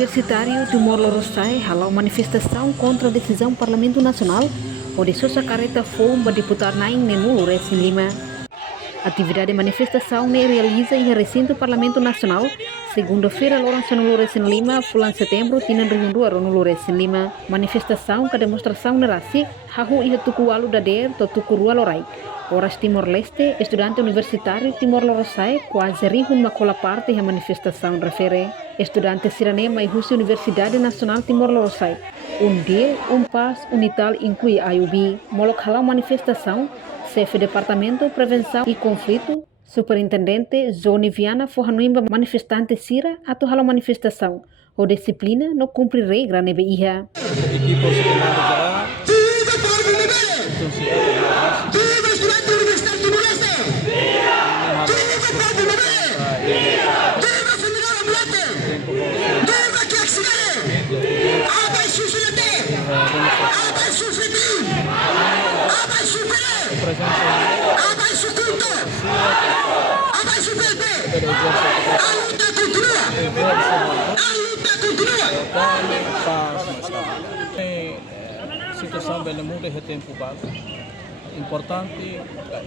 Universitário Timor-Leste halau manifestação contra a decisão Parlamento Nacional onde Sousa Careta foi deputado Naing Nenulu Resin Lima. Atividade de manifestação ne realiza em recinto Parlamento Nacional segunda-feira Lourenço no Resin Lima, fulan setembro tinan rihundua no Resin Lima. Manifestação que demonstração nerasi hahu iha tuku alu dader to tuku rua lorai. Horas Timor-Leste, estudante universitário Timor-Leste quase rihun makola parte da manifestação refere. Estudante Siranema e Rússia Universidade Nacional Timor-Leste. Dia, pas, unital inclui IUB. Molok halau manifestação, chefe Departamento Prevenção e Conflito, Superintendente Zoni Viana Fohanuimba manifestante Sira atau halau manifestação. O disciplina não cumpre regra nebe iha. Situação bem muda de tempo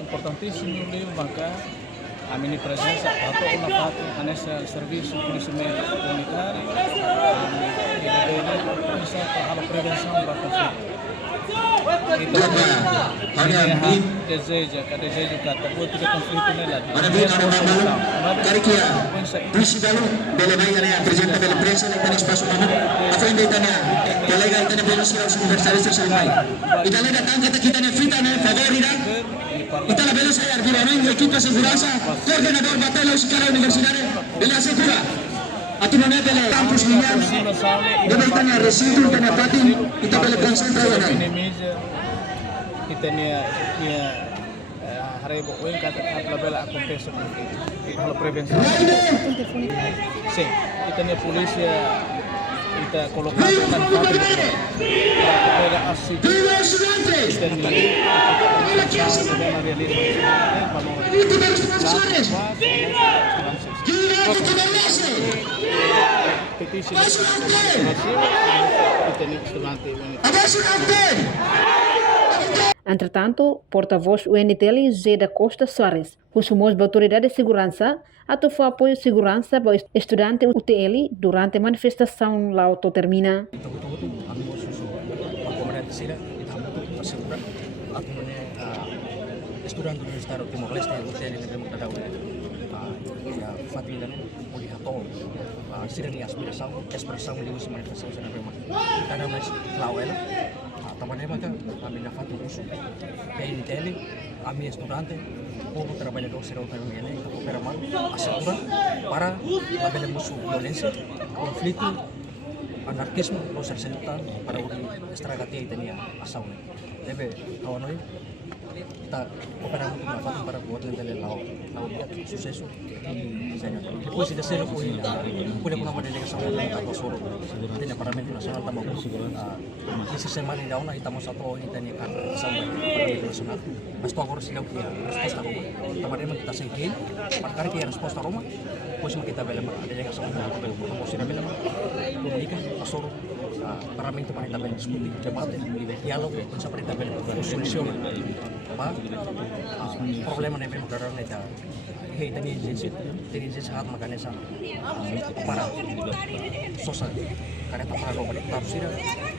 importantíssimo maka a minha presença atau una parte nessa serviço conhecimento comunitário e bisa hal prevenção da conflito. Deseja kata buat tidak konflik nela. Cariquia, principal dele vai a presidente da empresa na espaço comum. A frente italiana, colega italiano pelos seus universitários salvai. Italiana tanga kita na fita na favor ira. Italiana pelos aí arquivamento equipe de segurança, coordenador da pela escola universitária, ele assegura. Atu mana pela campus Milan. Deve tanya residu tanya patin, kita pela konsentrasi na. Kita ni hari bukan kata bela acontece kalau prevensi. Sim, kita ni polisi kita colocar kan para bela asik. Kita ni Entretanto, porta-voz UNTL Zé da Costa Soares, consumos da Autoridade de Segurança, atofou apoio de segurança para estudante UTL durante a manifestação lá termina. Estudante universitário Timor-Leste UTL lebih mudah fatilan melihat tol sireni expressão de uso manifestação na rema cada mais lauela também maka kami dapat uso PNTL kami estudante como trabalhador serão também ele operaman assegura para label musuh violência conflito anarquismo los resultan para estragati itania asal deve kawan kita operamos para buat lentele laut sucesso depois de ser punya kuna delegação da Soro tinha Parlamento Nacional também essa semana ainda uma estamos satu ini kan sampai Parlamento Nacional mas tu agora sila que resposta Roma também kita seguir para que resposta Roma pois kita bela delegação da Parlamento Nacional bela comunica a Soro Parlamento para também discutir debate diálogo para também solução problema na memang karena neta tadi jenis sangat makanya para sosial karena tak para robot tahu sih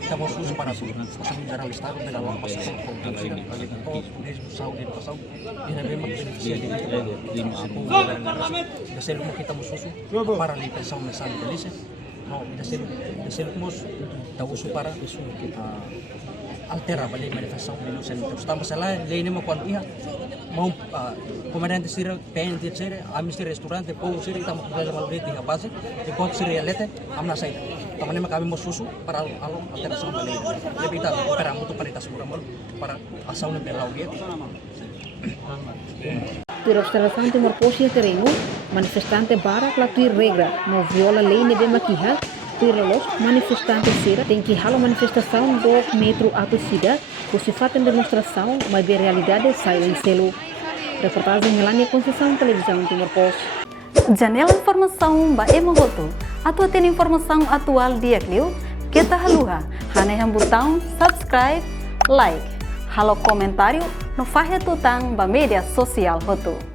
kita mau susu para susu pasal bicara listado de la lampa pasal produksi bagi kau Saudi pasal ini memang beneficia di hasil rumah kita mau susu para limpeza mesal feliz no hasil mus tahu susu para altera balik manifestação de luz então estamos lá lei nem quando ia mau comandante sira PNT sira amistir restaurante pou sira estamos com a malbrete a base de quanto sira lete amna sai também kami mau susu para alteração balik lebih tak operamos tu paritas murah para asal nem belau dia Pela observação de Timor-Leste terreno manifestante bara platui regra não viola lei nebe maquiha Tirolos, manifestante Sira tem que halau manifestação do metro ato Sida, por se fato de demonstração, mas de realidade sai em selo. Reportagem Melania Conceição, Televisão Timor-Post. Janela Informação Bae Mogoto. Atau tem informação atual dia Clio, kita haluha, hane botão subscribe, like, halo comentário no Fahia Tutang ba media sosial hotu.